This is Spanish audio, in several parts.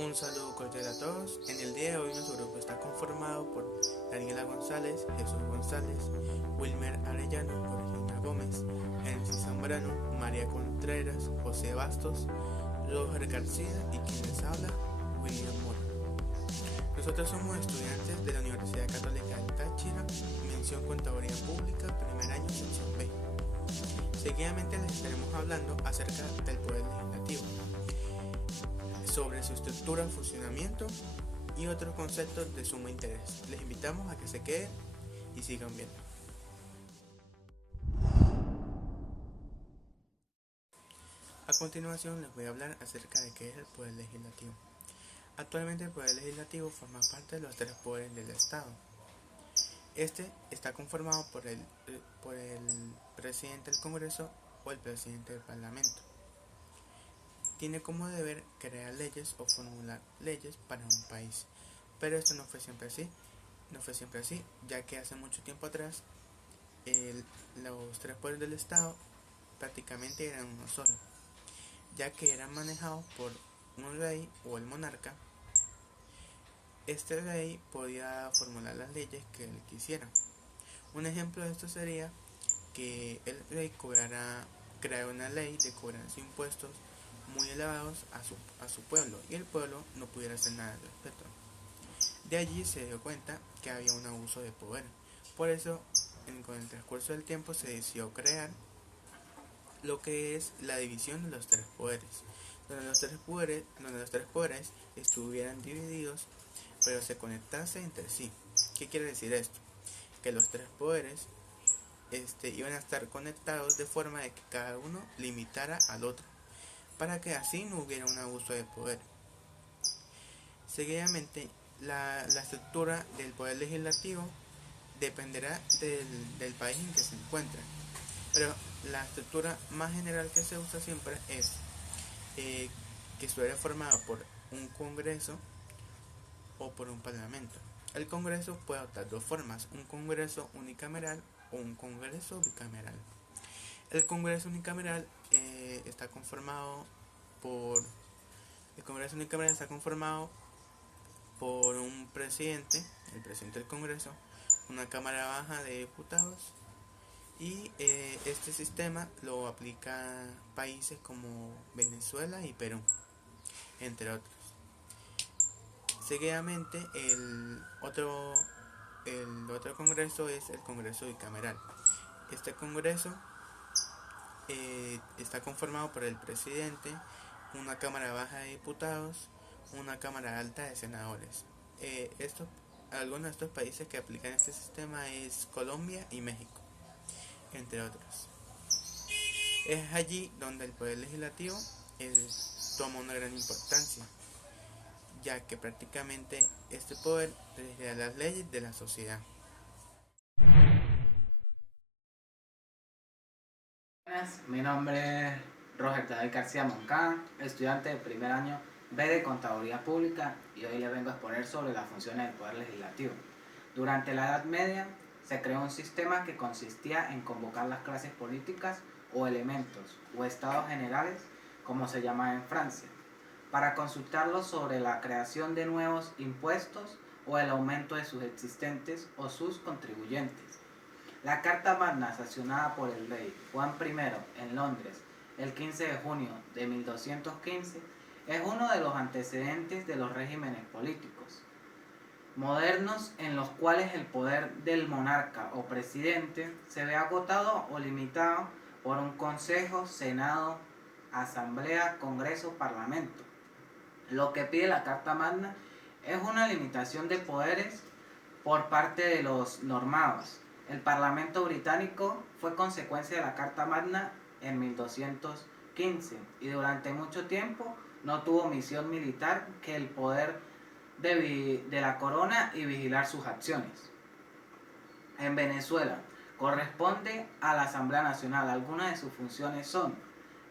Un saludo cordial a todos. En el día de hoy nuestro grupo está conformado por Daniela González, Jesús González, Wilmer Arellano, Georgina Gómez, Enzi Zambrano, María Contreras, José Bastos, Roger García y quien les habla, William Mora. Nosotros somos estudiantes de la Universidad Católica del Táchira, mención Contaduría Pública, primer año, sección B. Seguidamente les estaremos hablando acerca del Poder Legislativo, sobre su estructura, funcionamiento y otros conceptos de sumo interés. Les invitamos a que se queden y sigan viendo. A continuación les voy a hablar acerca de qué es el Poder Legislativo. Actualmente el Poder Legislativo forma parte de los tres poderes del Estado. Este está conformado por el presidente del Congreso o el presidente del Parlamento. Tiene como deber crear leyes o formular leyes para un país. Pero esto no fue siempre así, ya que hace mucho tiempo atrás los tres poderes del Estado prácticamente eran uno solo, ya que eran manejados por un rey o el monarca. Este rey podía formular las leyes que él quisiera. Un ejemplo de esto sería que el rey creara una ley de cobrar impuestos muy elevados a su pueblo y el pueblo no pudiera hacer nada al respecto. De allí se dio cuenta que había un abuso de poder. Por eso, con el transcurso del tiempo se decidió crear lo que es la división de los tres poderes, donde los tres poderes estuvieran divididos, pero se conectasen entre sí. ¿Qué quiere decir esto? Que los tres poderes iban a estar conectados de forma de que cada uno limitara al otro, para que así no hubiera un abuso de poder. Seguidamente, la estructura del poder legislativo dependerá del país en que se encuentre, pero la estructura más general que se usa siempre es que estuviera formada por un congreso o por un parlamento. El congreso puede adoptar dos formas: un congreso unicameral o un congreso bicameral. El congreso unicameral está conformado por un presidente, el presidente del Congreso, una cámara baja de diputados, y este sistema lo aplica países como Venezuela y Perú, entre otros. Seguidamente el otro congreso es el Congreso bicameral. Este congreso está conformado por el presidente, una cámara baja de diputados, una cámara alta de senadores. Algunos de estos países que aplican este sistema es Colombia y México, entre otros. Es allí donde el poder legislativo toma una gran importancia, ya que prácticamente este poder regula las leyes de la sociedad. Buenas, mi nombre es Roger David García Moncada, estudiante de primer año B de Contaduría Pública, y hoy les vengo a exponer sobre las funciones del Poder Legislativo. Durante la Edad Media se creó un sistema que consistía en convocar las clases políticas o elementos o estados generales, como se llama en Francia, para consultarlos sobre la creación de nuevos impuestos o el aumento de sus existentes o sus contribuyentes. La Carta Magna, sancionada por el rey Juan I en Londres el 15 de junio de 1215, es uno de los antecedentes de los regímenes políticos modernos en los cuales el poder del monarca o presidente se ve agotado o limitado por un consejo, senado, asamblea, congreso, parlamento. Lo que pide la Carta Magna es una limitación de poderes por parte de los normados. El Parlamento británico fue consecuencia de la Carta Magna en 1215 y durante mucho tiempo no tuvo misión militar que el poder de la corona y vigilar sus acciones. En Venezuela corresponde a la Asamblea Nacional. Algunas de sus funciones son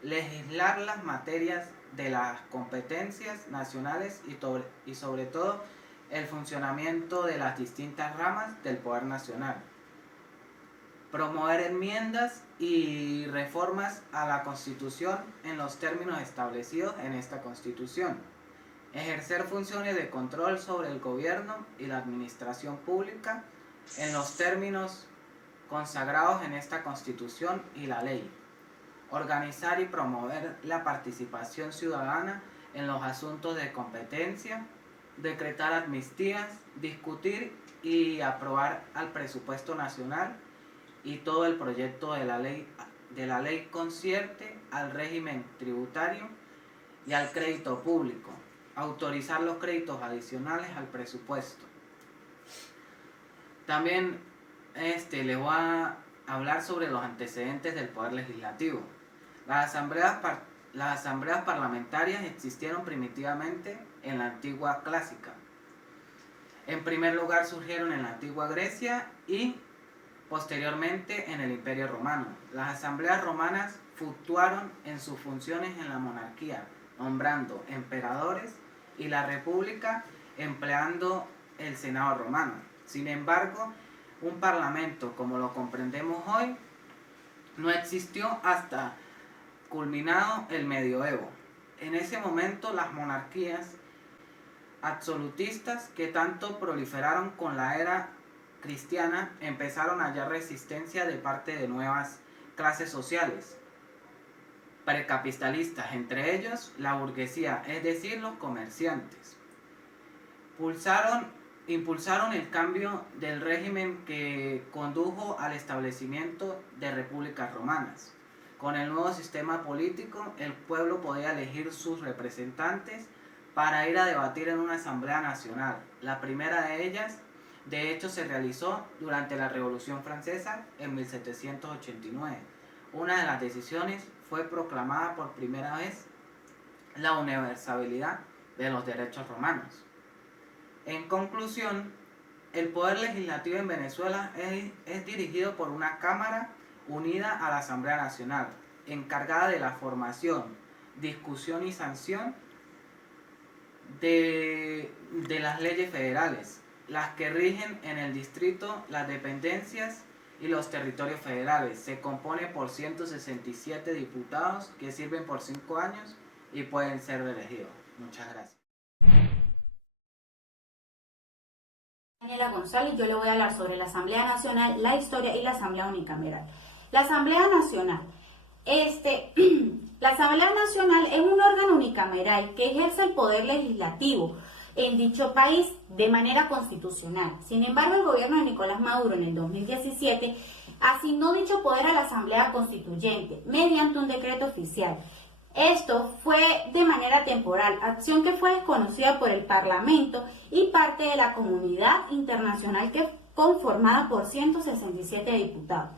legislar las materias de las competencias nacionales y sobre todo el funcionamiento de las distintas ramas del poder nacional, promover enmiendas y reformas a la Constitución en los términos establecidos en esta Constitución, ejercer funciones de control sobre el gobierno y la administración pública en los términos consagrados en esta Constitución y la ley, organizar y promover la participación ciudadana en los asuntos de competencia, decretar amnistías, discutir y aprobar al presupuesto nacional y todo el proyecto de la ley concierte al régimen tributario y al crédito público, autorizar los créditos adicionales al presupuesto. También les voy a hablar sobre los antecedentes del Poder Legislativo. Las asambleas parlamentarias existieron primitivamente en la antigua clásica. En primer lugar surgieron en la antigua Grecia y posteriormente en el Imperio Romano. Las asambleas romanas fluctuaron en sus funciones en la monarquía, nombrando emperadores, y la república empleando el Senado romano. Sin embargo, un parlamento como lo comprendemos hoy no existió hasta culminado el medioevo. En ese momento las monarquías absolutistas que tanto proliferaron con la era cristiana empezaron a hallar resistencia de parte de nuevas clases sociales precapitalistas, entre ellos la burguesía, es decir, los comerciantes. Impulsaron el cambio del régimen que condujo al establecimiento de repúblicas romanas. Con el nuevo sistema político, el pueblo podía elegir sus representantes para ir a debatir en una asamblea nacional. La primera de ellas, de hecho, se realizó durante la Revolución Francesa en 1789. Una de las decisiones fue proclamada por primera vez la universalidad de los derechos romanos. En conclusión, el poder legislativo en Venezuela es dirigido por una Cámara unida a la Asamblea Nacional, encargada de la formación, discusión y sanción de las leyes federales, las que rigen en el distrito, las dependencias y los territorios federales. Se compone por 167 diputados que sirven por 5 años y pueden ser reelegidos. Muchas gracias. Daniela González, yo le voy a hablar sobre la Asamblea Nacional, la historia y la Asamblea Unicameral. La Asamblea Nacional. La Asamblea Nacional es un órgano unicameral que ejerce el poder legislativo en dicho país de manera constitucional. Sin embargo, el gobierno de Nicolás Maduro en el 2017 asignó dicho poder a la Asamblea Constituyente mediante un decreto oficial. Esto fue de manera temporal, acción que fue desconocida por el Parlamento y parte de la comunidad internacional que conformada por 167 diputados.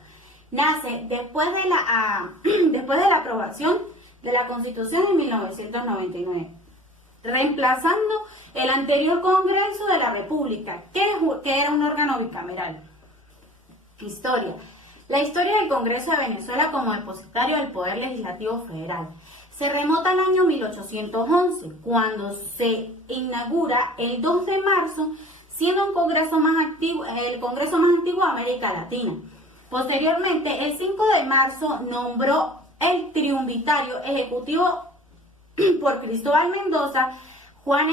Nace después de la aprobación de la Constitución en 1999, reemplazando el anterior Congreso de la República, que era un órgano bicameral. Historia. La historia del Congreso de Venezuela como depositario del Poder Legislativo Federal se remota al año 1811, cuando se inaugura el 2 de marzo, siendo el Congreso más antiguo de América Latina. Posteriormente, el 5 de marzo, nombró el triunvitario ejecutivo por Cristóbal Mendoza, Juan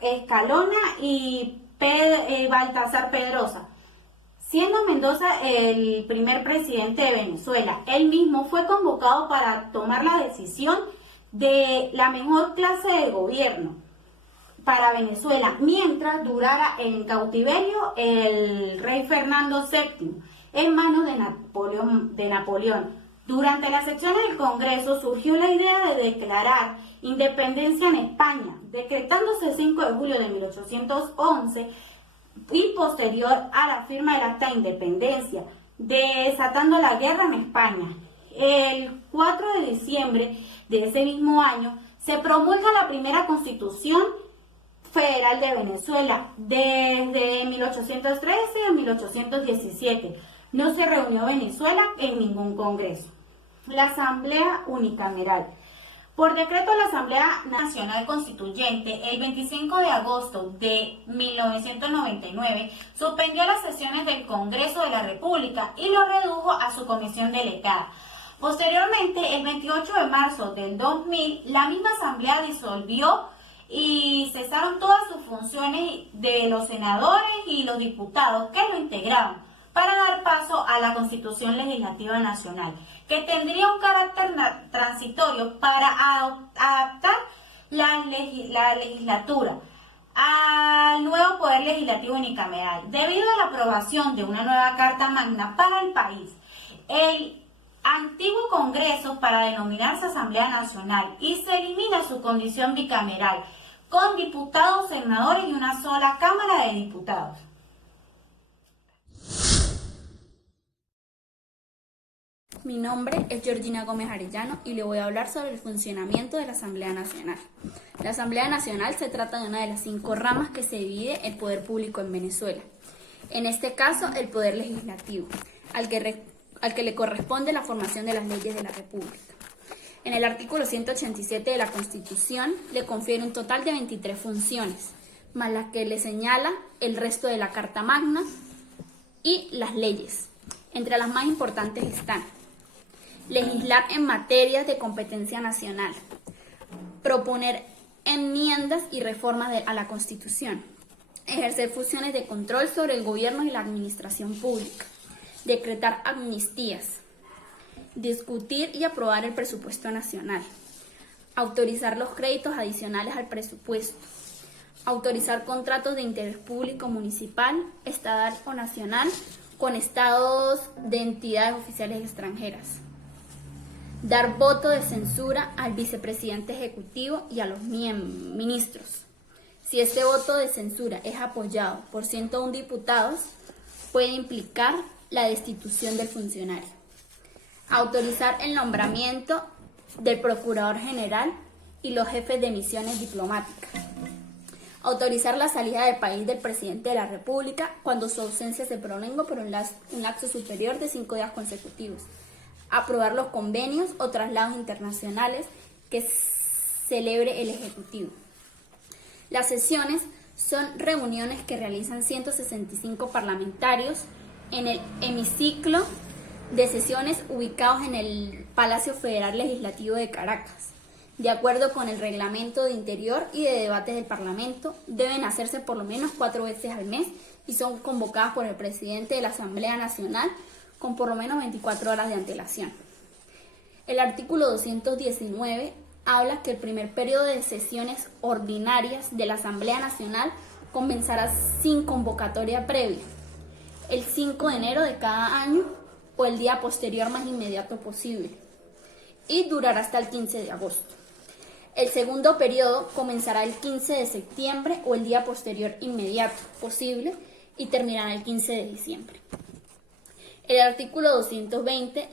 Escalona y Baltasar Pedrosa, siendo Mendoza el primer presidente de Venezuela. Él mismo fue convocado para tomar la decisión de la mejor clase de gobierno para Venezuela, mientras durara en cautiverio el rey Fernando VII, en manos de Napoleón. Durante las sesiones del Congreso surgió la idea de declarar independencia en España, decretándose el 5 de julio de 1811 y posterior a la firma del Acta de Independencia, desatando la guerra en España. El 4 de diciembre de ese mismo año se promulga la primera Constitución Federal de Venezuela desde 1813 a 1817. No se reunió Venezuela en ningún congreso. La Asamblea Unicameral. Por decreto de la Asamblea Nacional Constituyente, el 25 de agosto de 1999, suspendió las sesiones del Congreso de la República y lo redujo a su comisión delegada. Posteriormente, el 28 de marzo del 2000, la misma Asamblea disolvió y cesaron todas sus funciones de los senadores y los diputados que lo integraban para dar paso a la Constitución Legislativa Nacional, que tendría un carácter transitorio para adaptar la legislatura al nuevo Poder Legislativo unicameral. Debido a la aprobación de una nueva Carta Magna para el país, el antiguo Congreso, para denominarse Asamblea Nacional, y se elimina su condición bicameral, con diputados, senadores y una sola Cámara de Diputados. Mi nombre es Georgina Gómez Arellano y le voy a hablar sobre el funcionamiento de la Asamblea Nacional. La Asamblea Nacional se trata de una de las 5 ramas que se divide el poder público en Venezuela. En este caso, el poder legislativo, al que le corresponde la formación de las leyes de la República. En el artículo 187 de la Constitución le confiere un total de 23 funciones, más las que le señala el resto de la Carta Magna y las leyes. Entre las más importantes están: legislar en materias de competencia nacional, proponer enmiendas y reformas a la Constitución, ejercer funciones de control sobre el gobierno y la administración pública, decretar amnistías, discutir y aprobar el presupuesto nacional, autorizar los créditos adicionales al presupuesto, autorizar contratos de interés público municipal, estatal o nacional con estados de entidades oficiales extranjeras, dar voto de censura al vicepresidente ejecutivo y a los ministros. Si este voto de censura es apoyado por 101 diputados, puede implicar la destitución del funcionario. Autorizar el nombramiento del Procurador General y los jefes de misiones diplomáticas. Autorizar la salida del país del presidente de la República cuando su ausencia se prolongue por un lapso superior de 5 días consecutivos. Aprobar los convenios o traslados internacionales que celebre el Ejecutivo. Las sesiones son reuniones que realizan 165 parlamentarios en el hemiciclo de sesiones ubicados en el Palacio Federal Legislativo de Caracas. De acuerdo con el Reglamento de Interior y de Debates del Parlamento, deben hacerse por lo menos 4 veces al mes y son convocadas por el presidente de la Asamblea Nacional con por lo menos 24 horas de antelación. El artículo 219 habla que el primer periodo de sesiones ordinarias de la Asamblea Nacional comenzará sin convocatoria previa, el 5 de enero de cada año o el día posterior más inmediato posible, y durará hasta el 15 de agosto. El segundo periodo comenzará el 15 de septiembre o el día posterior inmediato posible y terminará el 15 de diciembre. El artículo 220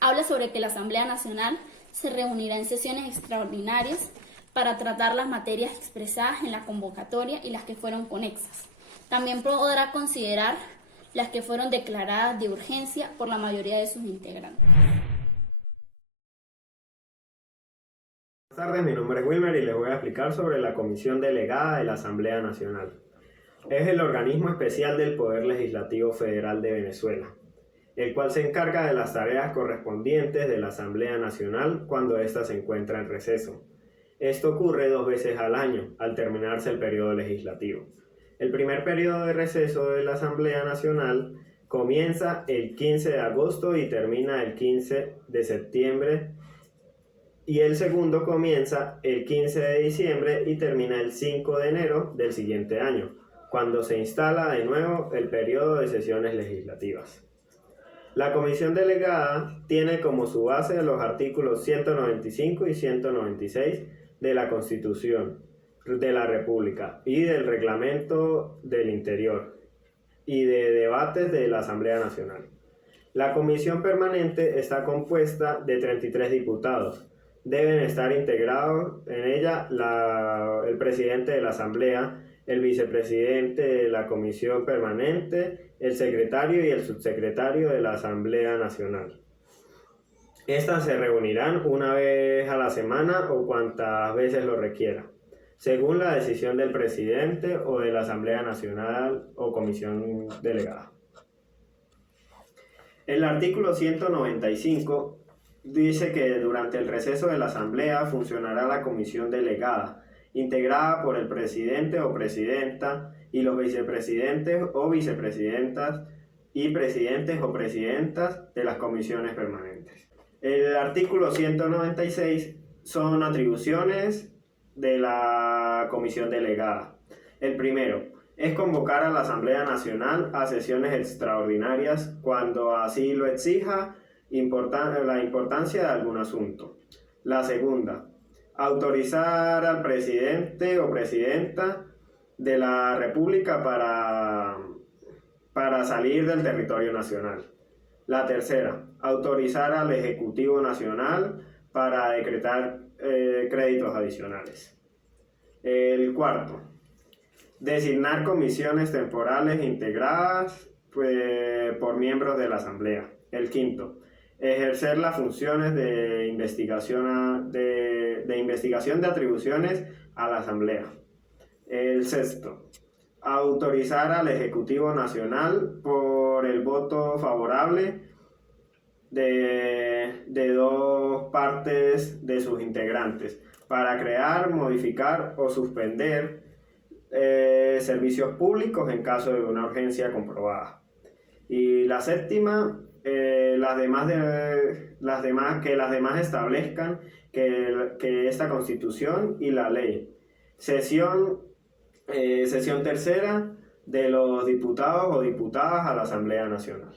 habla sobre que la Asamblea Nacional se reunirá en sesiones extraordinarias para tratar las materias expresadas en la convocatoria y las que fueron conexas. También podrá considerar las que fueron declaradas de urgencia por la mayoría de sus integrantes. Buenas tardes, mi nombre es Wilmer y les voy a explicar sobre la Comisión Delegada de la Asamblea Nacional. Es el organismo especial del Poder Legislativo Federal de Venezuela, el cual se encarga de las tareas correspondientes de la Asamblea Nacional cuando ésta se encuentra en receso. Esto ocurre 2 veces al año, al terminarse el periodo legislativo. El primer periodo de receso de la Asamblea Nacional comienza el 15 de agosto y termina el 15 de septiembre, y el segundo comienza el 15 de diciembre y termina el 5 de enero del siguiente año, cuando se instala de nuevo el periodo de sesiones legislativas. La comisión delegada tiene como su base los artículos 195 y 196 de la Constitución de la República y del Reglamento del Interior y de debates de la Asamblea Nacional. La comisión permanente está compuesta de 33 diputados. Deben estar integrados en ella el presidente de la Asamblea, el vicepresidente de la comisión permanente, el secretario y el subsecretario de la Asamblea Nacional. Estas se reunirán una vez a la semana o cuantas veces lo requiera, según la decisión del presidente o de la Asamblea Nacional o comisión delegada. El artículo 195 dice que durante el receso de la Asamblea funcionará la comisión delegada integrada por el presidente o presidenta y los vicepresidentes o vicepresidentas y presidentes o presidentas de las comisiones permanentes. El artículo 196 son atribuciones de la comisión delegada. El primero es convocar a la Asamblea Nacional a sesiones extraordinarias cuando así lo exija la importancia de algún asunto. La segunda, autorizar al presidente o presidenta de la República para salir del territorio nacional. La tercera, autorizar al Ejecutivo Nacional para decretar créditos adicionales. El cuarto, designar comisiones temporales integradas por miembros de la Asamblea. El quinto, ejercer las funciones de investigación de atribuciones a la Asamblea. El sexto, autorizar al Ejecutivo Nacional por el voto favorable de dos partes de sus integrantes para crear, modificar o suspender servicios públicos en caso de una urgencia comprobada. Y la séptima, las demás establezcan que esta Constitución y la ley. Sesión tercera de los diputados o diputadas a la Asamblea Nacional.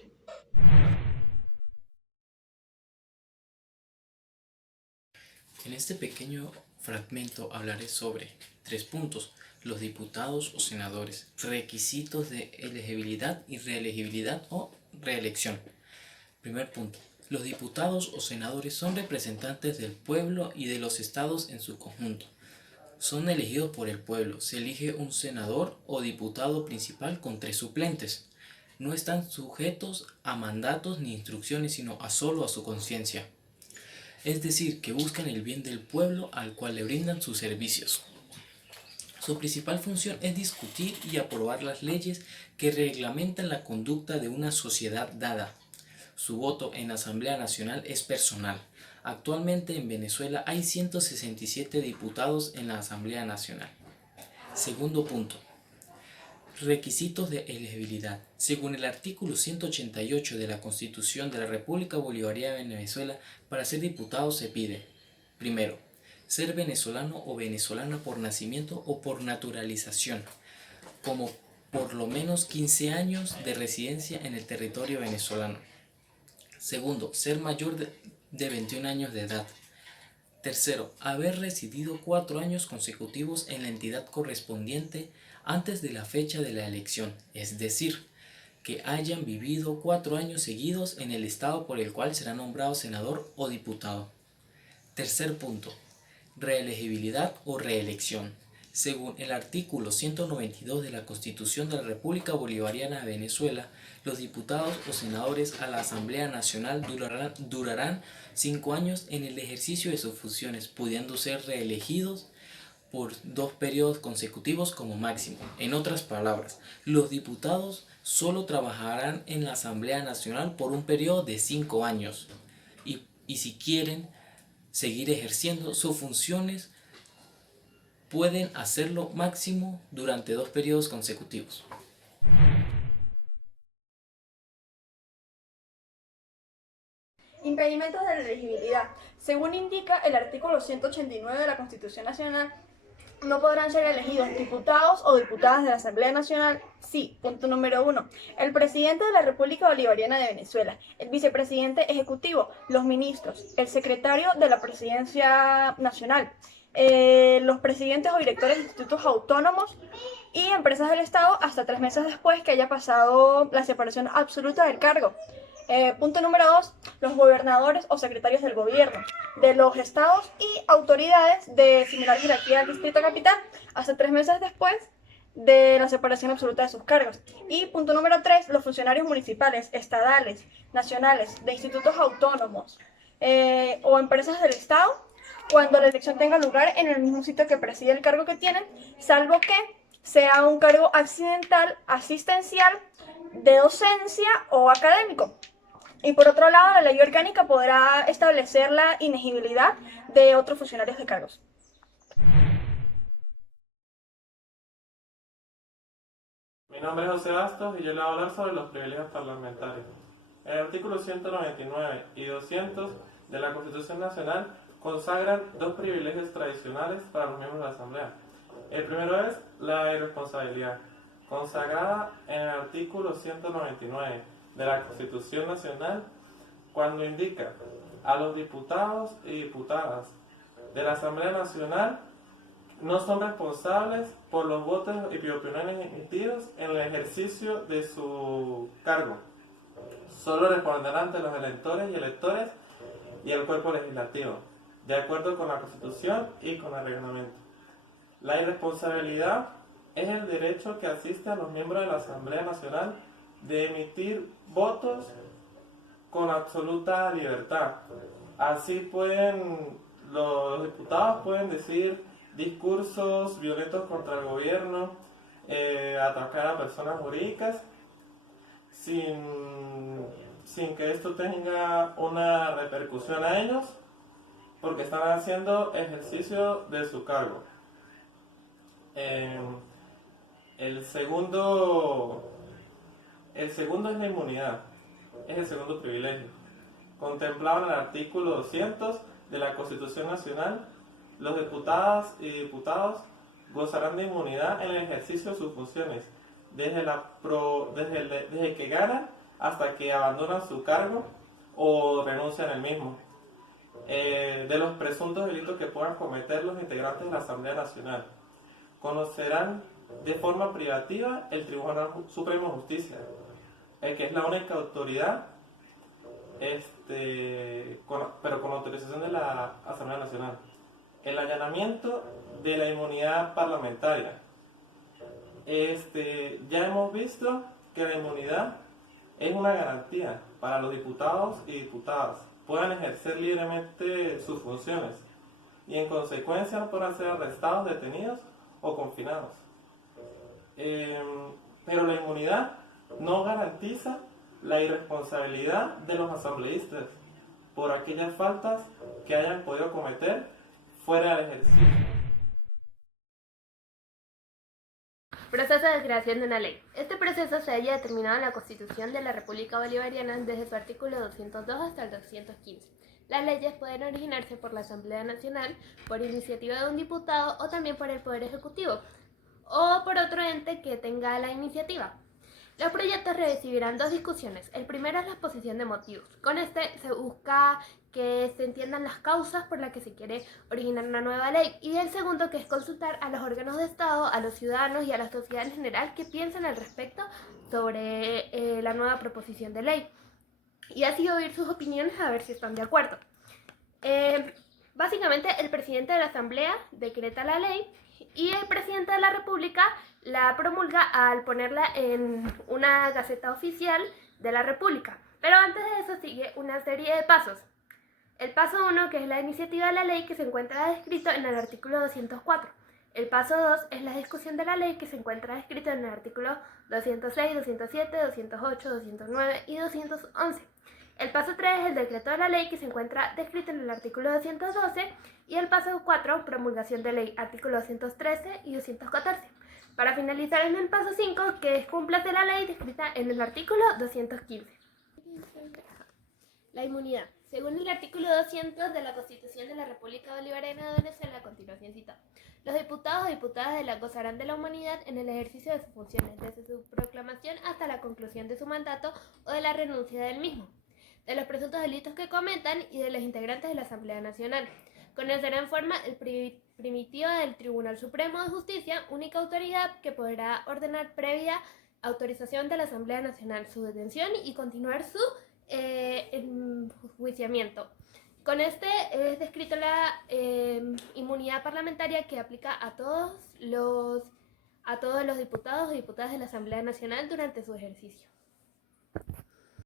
En este pequeño fragmento hablaré sobre 3 puntos: los diputados o senadores, requisitos de elegibilidad y reelegibilidad o reelección. Primer punto: los diputados o senadores son representantes del pueblo y de los estados en su conjunto. Son elegidos por el pueblo. Se elige un senador o diputado principal con 3 suplentes. No están sujetos a mandatos ni instrucciones, sino solo a su conciencia. Es decir, que buscan el bien del pueblo al cual le brindan sus servicios. Su principal función es discutir y aprobar las leyes que reglamentan la conducta de una sociedad dada. Su voto en la Asamblea Nacional es personal. Actualmente en Venezuela hay 167 diputados en la Asamblea Nacional. Segundo punto: requisitos de elegibilidad. Según el artículo 188 de la Constitución de la República Bolivariana de Venezuela, para ser diputado se pide: primero, ser venezolano o venezolana por nacimiento o por naturalización, como por lo menos 15 años de residencia en el territorio venezolano. Segundo, ser mayor de 21 años de edad. Tercero, haber residido 4 años consecutivos en la entidad correspondiente antes de la fecha de la elección, es decir, que hayan vivido 4 años seguidos en el estado por el cual será nombrado senador o diputado. Tercer punto: reelegibilidad o reelección. Según el artículo 192 de la Constitución de la República Bolivariana de Venezuela, los diputados o senadores a la Asamblea Nacional durarán 5 años en el ejercicio de sus funciones, pudiendo ser reelegidos por 2 periodos consecutivos como máximo. En otras palabras, los diputados solo trabajarán en la Asamblea Nacional por un periodo de 5 años y si quieren seguir ejerciendo sus funciones pueden hacerlo máximo durante 2 periodos consecutivos. Impedimentos de la elegibilidad. Según indica el artículo 189 de la Constitución Nacional, no podrán ser elegidos diputados o diputadas de la Asamblea Nacional si, punto número 1, el presidente de la República Bolivariana de Venezuela, el vicepresidente ejecutivo, los ministros, el secretario de la Presidencia Nacional, los presidentes o directores de institutos autónomos y empresas del Estado hasta 3 meses después que haya pasado la separación absoluta del cargo. Punto número 2, los gobernadores o secretarios del gobierno, de los estados y autoridades de similar jerarquía al Distrito Capital hasta 3 meses después de la separación absoluta de sus cargos. Y punto número 3, los funcionarios municipales, estadales, nacionales, de institutos autónomos o empresas del Estado, cuando la elección tenga lugar en el mismo sitio que preside el cargo que tienen, salvo que sea un cargo accidental, asistencial, de docencia o académico. Y por otro lado, la ley orgánica podrá establecer la inegibilidad de otros funcionarios de cargos. Mi nombre es José Bastos y yo le voy a hablar sobre los privilegios parlamentarios. El artículo 199 y 200 de la Constitución Nacional consagran dos privilegios tradicionales para los miembros de la Asamblea. El primero es la irresponsabilidad, consagrada en el artículo 199 de la Constitución Nacional, cuando indica a los diputados y diputadas de la Asamblea Nacional no son responsables por los votos y opiniones emitidos en el ejercicio de su cargo. Solo responderán ante los electores y el cuerpo legislativo, de acuerdo con la Constitución y con el reglamento. La irresponsabilidad es el derecho que asiste a los miembros de la Asamblea Nacional de emitir votos con absoluta libertad. Así los diputados pueden decir discursos violentos contra el gobierno, atacar a personas jurídicas, sin que esto tenga una repercusión a ellos, porque están haciendo ejercicio de su cargo. El segundo es la inmunidad, es el segundo privilegio. Contemplado en el artículo 200 de la Constitución Nacional, los diputadas y diputados gozarán de inmunidad en el ejercicio de sus funciones, desde que ganan hasta que abandonan su cargo o renuncian al mismo, de los presuntos delitos que puedan cometer los integrantes de la Asamblea Nacional. Conocerán de forma privativa el Tribunal Supremo de Justicia, que es la única autoridad, pero con autorización de la Asamblea Nacional. El allanamiento de la inmunidad parlamentaria. Ya hemos visto que la inmunidad es una garantía para los diputados y diputadas puedan ejercer libremente sus funciones y en consecuencia no podrán ser arrestados, detenidos o confinados. Pero la inmunidad no garantiza la irresponsabilidad de los asambleístas por aquellas faltas que hayan podido cometer fuera del ejercicio. Proceso de creación de una ley. Este proceso se halla determinado en la Constitución de la República Bolivariana desde su artículo 202 hasta el 215. Las leyes pueden originarse por la Asamblea Nacional, por iniciativa de un diputado o también por el Poder Ejecutivo o por otro ente que tenga la iniciativa. Los proyectos recibirán dos discusiones. El primero es la exposición de motivos. Con este se busca que se entiendan las causas por las que se quiere originar una nueva ley. Y el segundo, que es consultar a los órganos de Estado, a los ciudadanos y a la sociedad en general que piensan al respecto sobre la nueva proposición de ley. Y así oír sus opiniones a ver si están de acuerdo. Básicamente el presidente de la Asamblea decreta la ley y el presidente de la República la promulga al ponerla en una gaceta oficial de la República. Pero antes de eso sigue una serie de pasos. El paso 1, que es la iniciativa de la ley, que se encuentra descrito en el artículo 204. El paso 2 es la discusión de la ley, que se encuentra descrito en el artículo 206, 207, 208, 209 y 211. El paso 3 es el decreto de la ley, que se encuentra descrito en el artículo 212. Y el paso 4, promulgación de ley, artículo 213 y 214. Para finalizar en el paso 5, que es cúmplase la ley descrita en el artículo 215. La inmunidad. Según el artículo 200 de la Constitución de la República Bolivariana de Venezuela, a continuación citado, los diputados o diputadas de la gozarán de la inmunidad en el ejercicio de sus funciones, desde su proclamación hasta la conclusión de su mandato o de la renuncia del mismo, de los presuntos delitos que cometan y de los integrantes de la Asamblea Nacional. Conocerá en forma el primitiva del Tribunal Supremo de Justicia, única autoridad que podrá ordenar previa autorización de la Asamblea Nacional su detención y continuar su enjuiciamiento. Con este es descrito la inmunidad parlamentaria que aplica a todos los diputados y diputadas de la Asamblea Nacional durante su ejercicio.